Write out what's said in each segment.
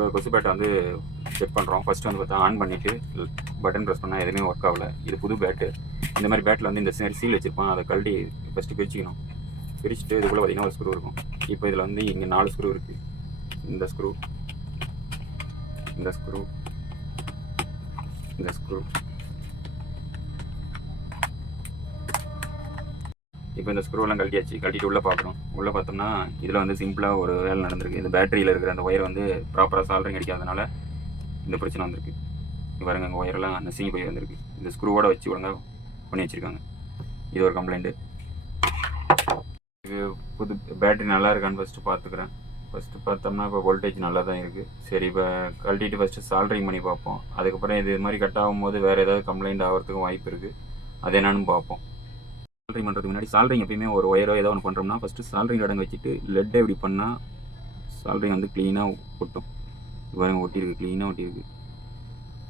இப்போ கொசு பேட்டை வந்து செக் பண்ணுறோம். ஃபஸ்ட்டு வந்து பார்த்தா ஆன் பண்ணிவிட்டு பட்டன் ப்ரெஸ் பண்ணால் எதுவுமே ஒர்க் ஆகலை. இது புது பேட்டு. இந்த மாதிரி பேட்டில் வந்து இந்த சீல் வச்சுருப்பான். அதை கழட்டி ஃபஸ்ட்டு பிரிச்சுக்கணும். பிரிச்சுட்டு இதுக்குள்ளே பார்த்திங்கன்னா ஒரு ஸ்க்ரூ இருக்கும். இப்போ இதில் வந்து இங்கே 4 ஸ்க்ரூ இருக்குது. இந்த ஸ்க்ரூ, இந்த ஸ்க்ரூ, இந்த ஸ்க்ரூ. இப்போ இந்த ஸ்க்ரூவெல்லாம் கழட்டிட்டு உள்ளே பார்க்குறோம். உள்ளே பார்த்தோம்னா இதில் வந்து சிம்பிளாக ஒரு வேலை நடந்திருக்கு. இந்த பேட்டரியில் இருக்கிற அந்த ஒயர் வந்து ப்ராப்பராக சால்ட்ரிங் அடிக்காதனால இந்த பிரச்சனை வந்திருக்கு. பாருங்க, அங்கே ஒயரெல்லாம் நசுங்கி போய் வந்திருக்கு. இந்த ஸ்க்ரூவோட வச்சு ஒழுங்காக பண்ணி வச்சுருக்காங்க. இது ஒரு கம்ப்ளைண்ட்டு. இது புது பேட்டரி நல்லா இருக்கான்னு ஃபஸ்ட்டு பார்த்துக்கிறேன். ஃபஸ்ட்டு பார்த்தோம்னா இப்போ வோல்டேஜ் நல்லா தான் இருக்குது. சரி, இப்போ கழட்டிட்டு ஃபஸ்ட்டு சால்ட்ரிங் பண்ணி பார்ப்போம். அதுக்கப்புறம் இது மாதிரி கட் ஆகும்போது வேறு ஏதாவது கம்ப்ளைண்ட் ஆகிறதுக்கும் வாய்ப்பு இருக்குது. அது என்னன்னு பார்ப்போம். சால்ட்ரிங் பண்ணுறதுக்கு முன்னாடி சால்ட்ரிங் எப்பயுமே ஒரு ஒயரோ ஏதோ ஒன்று பண்ணுறோம்னா ஃபஸ்ட்டு சால்ட்ரிங் அடங்க வச்சுட்டு லெட்டை இப்படி பண்ணால் சால்ட்ரிங் வந்து க்ளீனாக ஒட்டும். பாருங்க, ஒட்டியிருக்கு, க்ளீனாக ஒட்டியிருக்கு.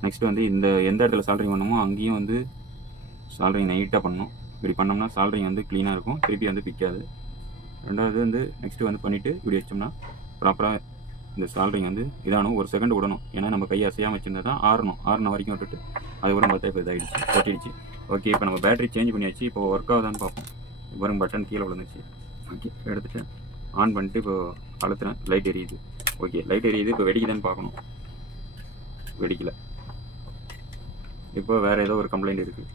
நெக்ஸ்ட்டு வந்து இந்த எந்த இடத்துல சால்ட்ரிங் பண்ணணுமோ அங்கேயும் வந்து சால்ட்ரிங் நைட்டாக பண்ணணும். இப்படி பண்ணோம்னா சால்ட்ரிங் வந்து க்ளீனாக இருக்கும், திருப்பி வந்து பிக்காது. ரெண்டாவது வந்து நெக்ஸ்ட்டு வந்து பண்ணிவிட்டு இப்படி வச்சோம்னா ப்ராப்பராக இந்த சால்ட்ரிங் வந்து இதாகணும். ஒரு செகண்ட் விடணும், ஏன்னா நம்ம கையை அசையாமல் வச்சுருந்தா தான் ஆறின வரைக்கும் விட்டுட்டு அதுக்கப்புறம் பார்த்தா இப்போ இதாகிடுச்சு, ஒட்டிடுச்சு. ஓகே, இப்போ நம்ம பேட்டரி சேஞ்ச் பண்ணியாச்சு. இப்போ ஒர்க் ஆகுதான்னு பார்ப்போம். வரும் பட்டன் கீழே விழுந்துச்சு. ஓகே, எடுத்துகிட்டு ஆன் பண்ணிட்டு இப்போ அழுத்துறேன். லைட் எரியுது. ஓகே, லைட் எரியுது. இப்போ வெடிக்குதான்னு பார்க்கணும். வெடிக்கலை. இப்போ வேறு ஏதோ ஒரு கம்ப்ளைண்ட் இருக்குது.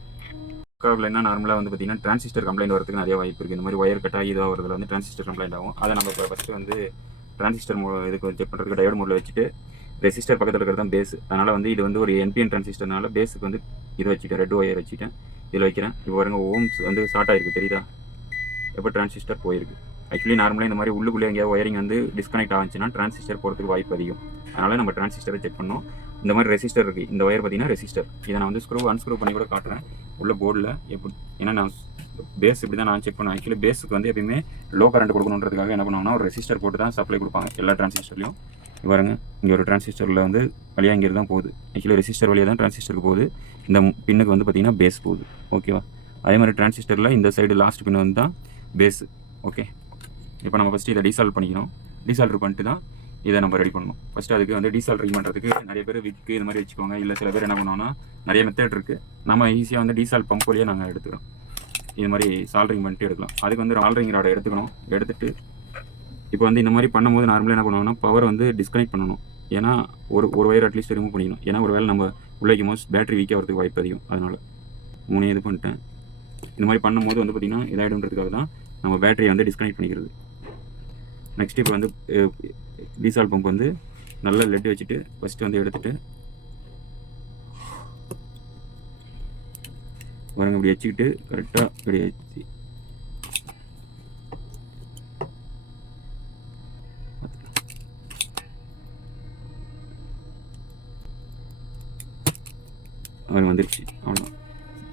கம்ப்ளைண்ட்னா நார்மலாக வந்து பார்த்திங்கன்னா டிரான்சிஸ்டர் கம்ப்ளைண்ட் வரதுக்கு நிறைய வாய்ப்பு இருக்குது. இந்த மாதிரி ஒயர் கட்டாகி இதாக வரதுல வந்து டிரான்சிஸ்டர் கம்ப்ளைண்ட் ஆகும். அதை நம்ம இப்போ ஃபஸ்ட்டு வந்து டிரான்சிஸ்டர் இதுக்கு செக் பண்ணுறதுக்கு டயோடு மோடில் வச்சுட்டு ரெசிஸ்டர் பக்கத்தில் இருக்கிறது தான் பேஸ். அதனால் வந்து இது வந்து ஒரு என்பிஎன் டிரான்சிஸ்டர்னால பேஸுக்கு வந்து இதை வச்சுட்டேன், ரெட் ஒயர் வச்சுட்டேன். இதில் வைக்கிறேன். இப்போ பாருங்க, ஓம்ஸ் வந்து ஷார்ட் ஆகிருக்கு, தெரியுதா? எப்போ டிரான்சிஸ்டர் போயிருக்கு. ஆக்சுவலி நார்மலாக இந்த மாதிரி உள்ளுக்குள்ளே எங்கேயாவது ஒயரிங் வந்து டிஸ்கனெக்ட் ஆச்சுன்னா டிரான்சிஸ்டர் போகிறதுக்கு வாய்ப்பு அதிகம். அதனால் நம்ம டிரான்சிஸ்டரை செக் பண்ணோம். இந்த மாதிரி ரெசிஸ்டர் இருக்குது. இந்த ஒயர் பார்த்திங்கன்னா ரெசிஸ்டர். இதை நான் வந்து அன்ஸ்க்ரூ பண்ணி கூட காட்டுறேன் உள்ள போர்டில் எப்படி. ஏன்னா நான் பேஸ் இப்படி தான் நான் செக் பண்ணேன். ஆக்சுவலி பேஸுக்கு வந்து எப்பயுமே லோ கரண்ட் கொடுக்கணுன்றதுக்காக என்ன பண்ணுவாங்கன்னா ஒரு ரெசிஸ்டர் போட்டு தான் சப்ளை கொடுப்பாங்க எல்லா டிரான்சிஸ்டர்லையும். பாருங்க, இங்கே ஒரு டிரான்சிஸ்டரில் வந்து வழியாக இங்கே தான் போகுது. ஆக்சுவலி ரெசிஸ்டர் வழியாக தான் டிரான்சிஸ்டருக்கு போகுது. இந்த பின்னுக்கு வந்து பார்த்திங்கன்னா பேஸ் போகுது. ஓகேவா? அதே மாதிரி டிரான்சிஸ்டரில் இந்த சைடு லாஸ்ட் பின் வந்து தான் பேஸு. ஓகே, இப்போ நம்ம ஃபஸ்ட்டு இதை டீசால்வ் பண்ணிக்கணும். டீசால்வ் பண்ணிட்டு தான் இதை நம்ம ரெடி பண்ணணும். ஃபஸ்ட்டு அதுக்கு வந்து டீசால்ட்ரிங் பண்ணுறதுக்கு நிறைய பேர் விக்கு இது மாதிரி வச்சுக்கோங்க. இல்லை சில பேர் என்ன பண்ணுவோம்னா நிறைய மெத்தட் இருக்குது. நம்ம ஈஸியாக வந்து டீசால்வ் பம்ப் வழியாக நாங்கள் எடுத்துக்கிறோம். இது மாதிரி சால்ட்ரிங் பண்ணிட்டு எடுக்கலாம். அதுக்கு வந்து ஆல்ட்ரிங் ராடை எடுத்துக்கணும். எடுத்துகிட்டு இப்போ வந்து இந்த மாதிரி பண்ணும்போது நார்மலாக என்ன பண்ணுவாங்கன்னா பவர் வந்து டிஸ்கனெக்ட் பண்ணணும். ஏன்னா ஒரு ஒயர் அட்லீஸ்ட் ரிமூவ் பண்ணிக்கணும். ஏன்னா ஒரு வேளை நம்ம உள்ளைக்கும் போது பேட்டரி வீக்காக வரதுக்கு வாய்ப்பு அதிகம். அதனால் 3 இது பண்ணிட்டேன். இந்த மாதிரி பண்ணும்போது வந்து பார்த்திங்கன்னா இதாகிடுன்றதுக்காக தான் நம்ம பேட்டரியை வந்து டிஸ்கனெக்ட் பண்ணிக்கிறது. நெக்ஸ்ட் இப்போ வந்து டீசால் பம்ப் வந்து நல்லா லெட் வச்சுட்டு ஃபஸ்ட்டு வந்து எடுத்துகிட்டு பாருங்க, இப்படி வச்சுக்கிட்டு கரெக்டாக இப்படி வச்சு அவன் வந்துடுச்சு. அவ்வளோ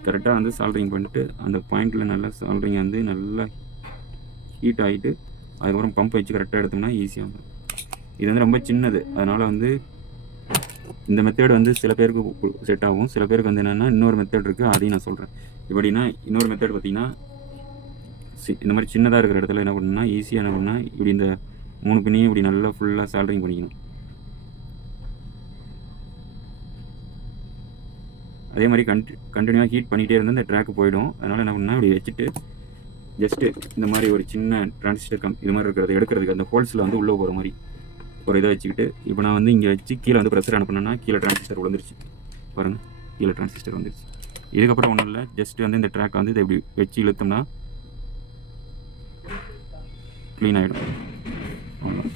கரெக்டாக வந்து சால்ட்ரிங் பண்ணிட்டு அந்த பாயிண்டில் நல்லா சால்ட்ரிங் வந்து நல்லா ஹீட் ஆகிட்டு அதுக்கப்புறம் பம்ப் வச்சு கரெக்டாக எடுத்தோம்னா ஈஸியாக இருக்கும். இது வந்து ரொம்ப சின்னது. அதனால் வந்து இந்த மெத்தேடு வந்து சில பேருக்கு செட் ஆகும், சில பேருக்கு வந்து என்னென்னா இன்னொரு மெத்தட் இருக்குது, அதையும் நான் சொல்கிறேன். எப்படின்னா இன்னொரு மெத்தட் பார்த்திங்கன்னா இந்த மாதிரி சின்னதாக இருக்கிற இடத்துல என்ன பண்ணணும்னா ஈஸியாக என்ன பண்ணால் இப்படி இந்த 3 பின்னையும் இப்படி நல்லா ஃபுல்லாக சால்ட்ரிங் பண்ணிக்கணும். அதே மாதிரி கண்டினியூவாக ஹீட் பண்ணிகிட்டே இருந்தால் இந்த ட்ராக்கு போயிடும். அதனால் என்ன பண்ணால் இப்படி வச்சுட்டு ஜஸ்ட்டு இந்த மாதிரி ஒரு சின்ன டிரான்சிஸ்டர் இது மாதிரி இருக்கிறது எடுக்கிறதுக்கு அந்த ஹோல்ஸில் வந்து உள்ளே போகிற மாதிரி ஒரு இதை வச்சுக்கிட்டு இப்போ நான் வந்து இங்கே வச்சு கீழே வந்து ப்ரெஷர் அனுப்பினேன்னா கீழே டிரான்சிஸ்டர் விழுந்துருச்சு. பாருங்கள், கீழே டிரான்சிஸ்டர் வந்துருச்சு. இதுக்கப்புறம் ஒன்றும் இல்லை, ஜஸ்ட்டு வந்து இந்த ட்ராக் வந்து இதை இப்படி வச்சு இழுத்தோம்னா க்ளீன் ஆகிடும்.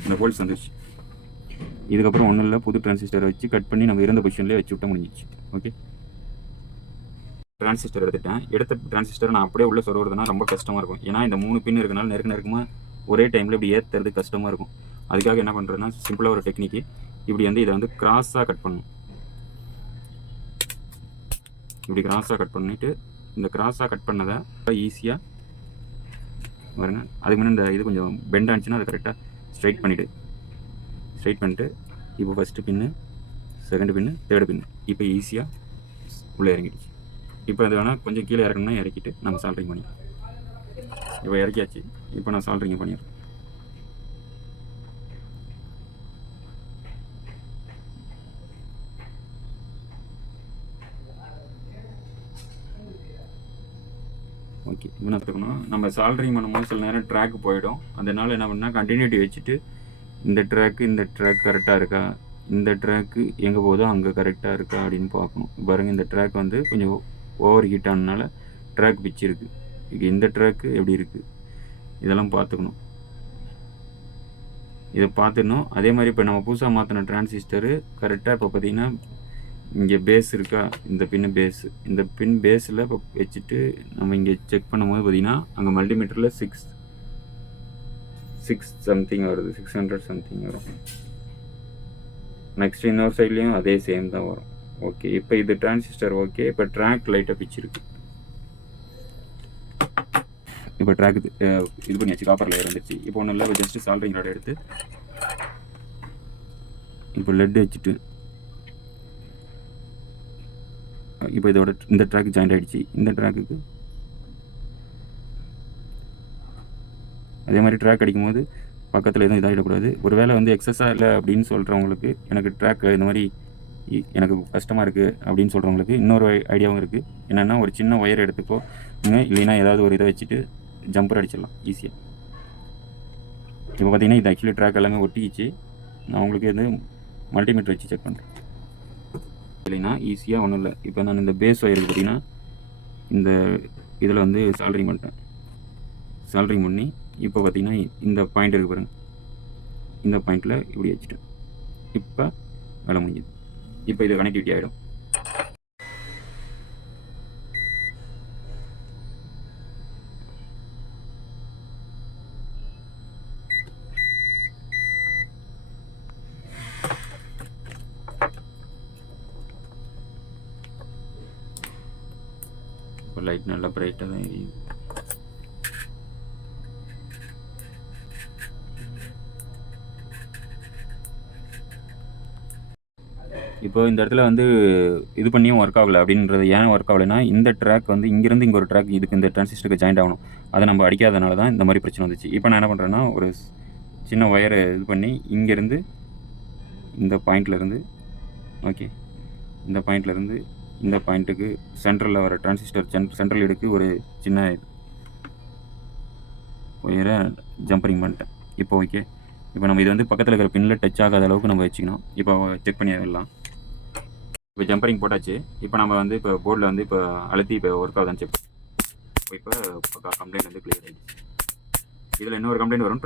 இந்த ஹோல்ஸ் வந்துருச்சு. இதுக்கப்புறம் ஒன்றும் இல்லை, புது டிரான்சிஸ்டரை வச்சு கட் பண்ணி நம்ம இருந்த பொசிஷன்லேயே வச்சு விட்டால் முடிஞ்சிச்சு. ஓகே, டிரான்சிஸ்டர் எடுத்த டிரான்சிஸ்டர் நான் அப்படியே உள்ளே சொருகிறதுனா ரொம்ப கஷ்டமாக இருக்கும். ஏன்னா இந்த 3 பின் இருக்கனால நெருக்கமாக ஒரே டைமில் இப்படி ஏற்றுறது கஷ்டமாக இருக்கும். அதுக்காக என்ன பண்ணுறதுன்னா சிம்பிளாக ஒரு டெக்னிக்கு, இப்படி வந்து இதை வந்து கிராஸாக கட் பண்ணணும். இப்படி கிராஸாக கட் பண்ணிவிட்டு இந்த கிராஸாக கட் பண்ணதை ஈஸியாக பாருங்க. அதுக்கு முன்னாடி இந்த இது கொஞ்சம் பெண்ட் ஆனிச்சுன்னா அதை கரெக்டாக ஸ்ட்ரைட் பண்ணிவிட்டு இப்போ ஃபஸ்ட்டு பின்னு, செகண்ட் பின்னு, தேர்டு பின்னு இப்போ ஈஸியாக உள்ளே இறங்கிடுச்சு. இப்போ அது வேணால் கொஞ்சம் கீழே இறக்கணும்னா இறக்கிட்டு நம்ம சால்ட்ரிங் பண்ணிடுறோம். இப்போ இறக்கியாச்சு. இப்போ நான் சால்ட்ரிங் பண்ணிடுறேன். ஓகே. இப்போ என்ன பார்த்துக்கணும், நம்ம சால்ட்ரிங் பண்ணும்போது சில நேரம் ட்ராக் போயிடும். அதனால் என்ன பண்ணால் கண்டினியூட்டி வச்சுட்டு இந்த ட்ராக் கரெக்டாக இருக்கா, இந்த ட்ராக்கு எங்கே போதோ அங்கே கரெக்டாக இருக்கா அப்படின்னு பார்க்கணும். பாருங்கள், இந்த ட்ராக் வந்து கொஞ்சம் ஓவர் ஹீட் ஆனதுனால ட்ராக் பிச்சிருக்கு. இந்த ட்ராக்கு எப்படி இருக்குது இதெல்லாம் பார்த்துக்கணும். இதை பார்த்துடணும். அதே மாதிரி இப்போ நம்ம புதுசாக மாற்றின டிரான்சிஸ்டரு கரெக்டாக இப்போ பார்த்திங்கன்னா இங்கே பேஸ் இருக்கா, இந்த பின் பேஸில் இப்போ வச்சுட்டு நம்ம இங்கே செக் பண்ணும்போது பார்த்திங்கன்னா அங்கே மல்டிமீட்டரில் 6 சம்திங் வருது, 600 சம்திங் வரும். நெக்ஸ்ட் இன்னொரு சைட்லேயும் அதே சேம் தான் வரும். ஓகே, இப்போ இது டிரான்சிஸ்டர் ஓகே. இப்போ ட்ராக் லைட்டாக பிச்சிருக்கு. இப்போ ட்ராக் இது பண்ணியாச்சு, காப்பர் லேயர் வந்துச்சு. இப்போ ஒன்றும் இல்லை, ஜஸ்ட்டு சால்ட்ரிங் ராட் எடுத்து இப்போ லெட் வச்சுட்டு இப்போ இதோட இந்த ட்ராக் ஜாயிண்ட் ஆகிடுச்சு. இந்த ட்ராக்குக்கு அதே மாதிரி ட்ராக் அடிக்கும்போது பக்கத்தில் எதுவும் இதாகிடக்கூடாது. ஒரு வேளை வந்து எக்ஸஸாக இல்லை அப்படின்னு சொல்கிறவங்களுக்கு, எனக்கு ட்ராக் இந்த மாதிரி எனக்கு கஷ்டமாக இருக்குது அப்படின்னு சொல்கிறவங்களுக்கு இன்னொரு ஐடியாவும் இருக்குது. என்னென்னா, ஒரு சின்ன ஒயர் எடுத்துக்கோ, இல்லைன்னா ஏதாவது ஒரு இதை வச்சுட்டு ஜம்பர் அடிச்சிடலாம் ஈஸியாக. இப்போ பார்த்தீங்கன்னா இது ஆக்சுவலி ட்ராக் எல்லாமே ஒட்டிக்கிச்சு. நான் உங்களுக்கு வந்து மல்டிமீட்டர் வச்சு செக் பண்ணுறேன். இல்லைன்னா ஈஸியாக ஒன்றும் இல்லை. இப்போ நான் இந்த பேஸ் ஒயருக்கு பார்த்தீங்கன்னா இந்த இதில் வந்து சால்ட்ரிங் பண்ணிட்டேன். சால்ட்ரிங் பண்ணி இப்போ பார்த்தீங்கன்னா இந்த பாயிண்ட் இருக்குது பாருங்கள், இந்த பாயிண்டில் இப்படி வச்சுட்டேன். இப்போ வேலை முடிஞ்சுது. இப்போ இது கனெக்டிவிட்டி ஆகிடும். இப்போ லைட் நல்லா பிரைட்டாக தான் எரியுது. இப்போ இந்த இடத்துல வந்து இது பண்ணியும் ஒர்க் ஆகலை. அப்படின்றது ஏன் ஒர்க் ஆகலைன்னா, இந்த ட்ராக் வந்து இங்கேருந்து இங்கே ஒரு ட்ராக் இதுக்கு இந்த டிரான்சிஸ்டருக்கு ஜாயிண்ட் ஆகணும். அதை நம்ம அடிக்காதனால தான் இந்த மாதிரி பிரச்சனை வந்துச்சு. இப்போ நான் என்ன பண்ணுறேன்னா, ஒரு சின்ன ஒயரை இது பண்ணி இங்கேருந்து இந்த பாயிண்ட்லேருந்து ஓகே, இந்த பாயிண்ட்லேருந்து இந்த பாயிண்ட்டுக்கு சென்ட்ரலில் வர டிரான்சிஸ்டர் சென்ட்ரல் எடுக்கு ஒரு சின்ன ஒயரை ஜம்பரிங் பண்ணிட்டேன். இப்போ ஓகே. இப்போ நம்ம இது வந்து பக்கத்தில் இருக்கிற பின்னில் டச் ஆகாத அளவுக்கு நம்ம வச்சுக்கணும். இப்போ செக் பண்ணி விடலாம். இப்போ ஜம்பரிங் போட்டாச்சு. இப்போ நம்ம வந்து இப்போ போர்டில் வந்து இப்போ அழுத்தி இப்போ ஒர்க் ஆகுதான்னு செக். இப்போ கம்ப்ளைண்ட் வந்து கிளியர் ஆகிடுச்சு. இதில் இன்னொரு கம்ப்ளைண்ட் வரும்.